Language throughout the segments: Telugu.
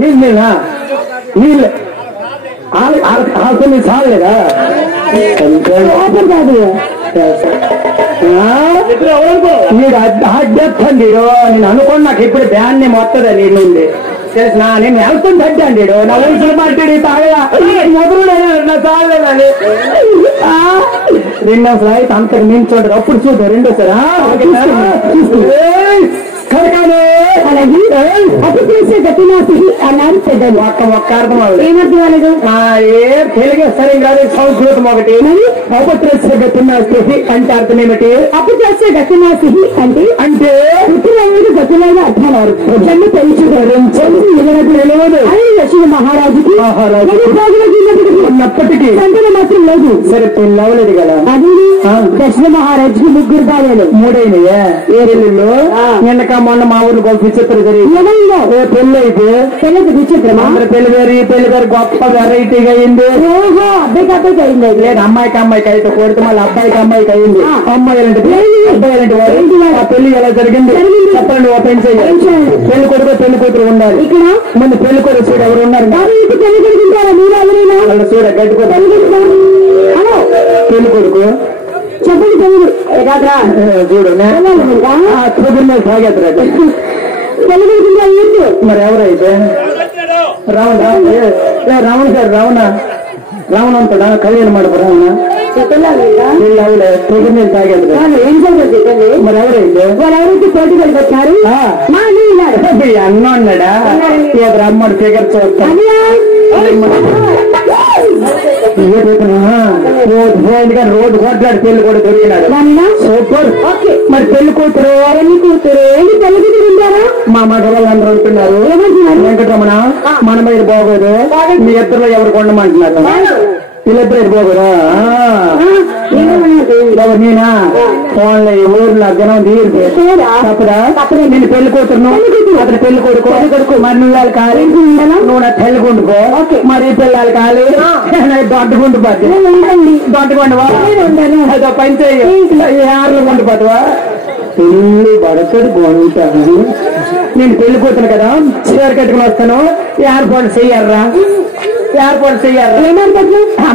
నీళ్ళేనా నీళ్ళు ఆల్కొని చాలేదా కాదు మీరు అడ్డెత్తండి నేను అనుకోండి నాకు ఇప్పుడు బ్యాన్ని మొత్తదా నీళ్ళు తెలిసిన నేను వెళ్తుంది అడ్డండి నా వయసులు మాట్లాడి తాగలా మొదలు నా తాగలేదని రెండోసారి అయితే అంతకు మించోడు అప్పుడు చూద్దాం రెండోసారి అప్పుడు చేసే గతినాసి అన్నారు పెద్దలు ఒక్క అర్థం ఏమర్థం వాళ్ళదు ఏ తెలుగు సరే కాదు సంస్కృతం ఒకటి అపత్రస్య గతినాసి అంటే అర్థం ఏమిటి అపత్రస్య గతినాసి అంటే అంటే పుట్టినది గతులైన అర్థాలు ప్రజల్ని పెంచుకోలేదు అని దక్షిణ మహారాజుకి ఉన్నప్పటికీ సంతన మాత్రం లేదు సరే పెళ్ళి అవ్వలేదు కదా అది దక్షిణ మహారాజుకి ముగ్గురు భార్యలు మూడైనయే ఏరెల్లు నిన్నక మొన్న మా ఊరు గొప్ప విచిత్రం జరిగింది పెళ్లి అయితే పెళ్లి విచిత్రం అందరూ పెళ్లి వేరు గొప్ప వెరైటీగా అయింది ఓహో అబ్బాయికి అబ్బాయికి అయింది లేదు అమ్మాయికి అమ్మాయికి అయితే కోరితే మళ్ళీ అబ్బాయికి అమ్మాయికి అయింది అమ్మాయిలంటే అబ్బాయిలంటే ఆ పెళ్లి ఎలా జరిగింది చెప్పండి ఓపెన్ చేయాలి పెళ్లి కొడుకు పెళ్లి కూతురు ఉండాలి ఇక్కడ ముందు పెళ్లి కొడుకు చూడు ఎవరు ఉన్నారు పెళ్లి కొడుకుంటారా మీరు ఎవరైనా వాళ్ళు చూడ గట్టుకో పెళ్లి కొడుకు చెప్పండి తెలుగు చూడు కుదిరిన సాగేద్దరు తెలుగు మరి ఎవరైతే రావణ సార్ రావణ అంటాడా కళ్యాణ మండపం రావణ ಅವಳೆ ಕುದುರೆ ಸಾಗಿದ್ರು ಏನ್ ಹೇಳ್ಬೇಕು మరి ఎవరైతే వాళ్ళెవరైతే పోటీలు వచ్చారు అన్న అన్నాడా ఇద్దరు అమ్మడు ఫిగర్ చూస్తాను రోడ్డు కొట్లాడు పెళ్లి కూడా దొరికినాడు సూపర్ మరి పెళ్లి కూతురు పెళ్లి కూతురు ఉంటారా మా మాట వాళ్ళందరూ ఉంటున్నారు వెంకటరమణ మన మీద బాగోదు మీ ఇద్దరులో ఎవరు కొండమంటున్నారు వీళ్ళిద్దరు బాగోరా నేనా ఫోన్లో ఊర్లో జనం తీరు తప్పదా నేను పెళ్లి కూతురును అతను పెళ్లి కొడుకు మరి నువ్వు కాలి నువ్వు నా పెళ్లి గుండుకో మరి పిల్లలు కాలి దొడ్డగుండు పద్దు దొడ్డగుండవా అదో పని చేయాలి గుండు పట్టువా పెళ్లి పడతాడు బాగుంటాను నేను పెళ్లి కూతురు కదా చీర కట్టుకుని వస్తాను ఏర్పాటు చెయ్యాలరా ఏర్పాటు చెయ్యాలి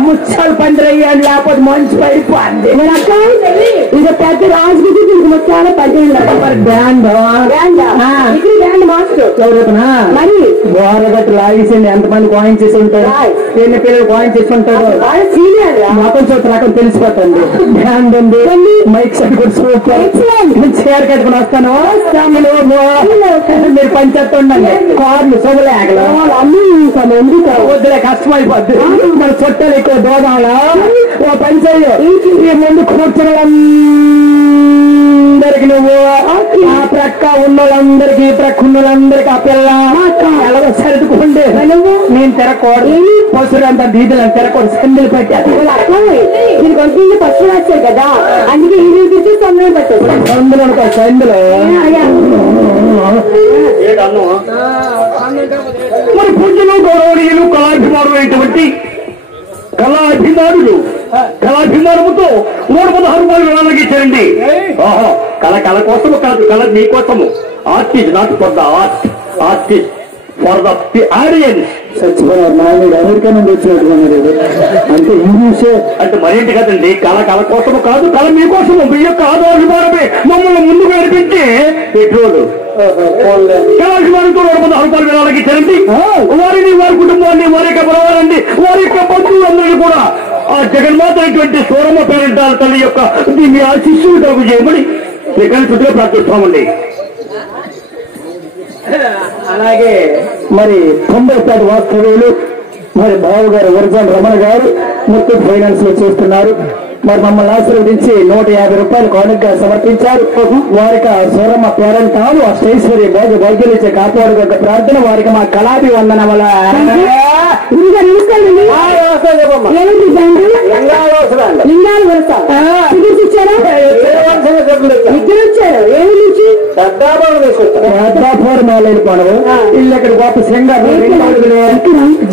ముచ్చాలు పందిరయ్యాను లేకపోతే మంచి పడిపోండి ఇది పెద్ద రాజుకి ముచ్చాల పద్దెనిమిది బ్యాండ్ మాస్టర్ చదువుతున్నా మరి గోరగట్టు లాగేసింది ఎంతమంది కాయిన్ చేసి ఉంటారు ఎన్ని పిల్లలు కాయిన్ చేసి ఉంటారు మొత్తం చోట రకం తెలిసిపోతుంది బ్యాండ్ ఉంది మైక్ సెట్ కూడా చీర కట్టుకుని వస్తాను మీరు పంచేస్తూ ఉండండి కార్లు సొగలేగలు వద్దులే కష్టమైపోద్ది మన చుట్టాలు ఎక్కువ దోదాలా ఓ పని చెయ్యు ఈ ముందు కూర్చున్న వాళ్ళందరికి నువ్వు ఆ ప్రక్క ఉన్న వాళ్ళందరికి ఈ ప్రక్క ఉన్న వాళ్ళందరికి ఆ పిల్ల ఎలా సర్దుకుంటే నువ్వు నేను తిరగకూడదు పశువులు అంతా దీదులు అని తిరగకూడదు సందులు పెట్టారు దీనికి కొంచెం పశువులు వచ్చారు కదా అందుకే ఈ తీసి సందులు పెట్టారు సందులు అనుకో సందులు మరి పూజలు గౌరవనీయులు కళాభిమానులైనటువంటి కళాభిమానముతో 116 రూపాయలు విరాళానికి ఇచ్చారండి. ఓహో కళ కోసము కాదు, కళ మీకోసము. Artist not for the artist for the audience. చచ్చిపోయారు అమెరికా నుండి వచ్చినట్టు అంటే ఇంగ్లీషే అంటే మరేంటి కదండి. కళ కోసము కాదు, కళ మీకోసము. మీ యొక్క ఆధారమానమే మమ్మల్ని ముందుకు నడిపించి పెట్రోలు కళాభిమానంతో 116 రూపాయలు విరాళానికి ఇచ్చారండి. వారిని, వారి కుటుంబాన్ని, వారి యొక్క బలవారండి, వారి యొక్క బంధువులందరినీ కూడా ఆ జగన్మాత అయినటువంటి సూరమ్మ పేరంటాల తల్లి యొక్క దీన్ని ఆ శిష్యుడు డబ్బు చేయమని ఇక్కడ చుట్టూ ప్రార్థిస్తామండి. అలాగే మరి 90 వాస్తవ్యులు మరి బాబు గారు వరజాన్ రమణ గారు ముత్తూట్ ఫైనాన్స్ లో చేస్తున్నారు. మరి మమ్మల్ని ఆశీర్వదించి 150 రూపాయలు కానుకగా సమర్పించారు. వారికి సూరమ్మ పేరంటాలు అష్టైశ్వర్య భాగ్యం ఇచ్చే కాపాడుకున్న ప్రార్థన వారికి మా కళాభి వందన వల్ల పెద్దాపూర్ మాలేని పడవు ఇల్లు ఇక్కడ గొప్ప సింగర్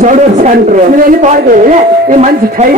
జోడో సెంటర్ వెళ్ళి పాడుకోలేదు మంచి టైం.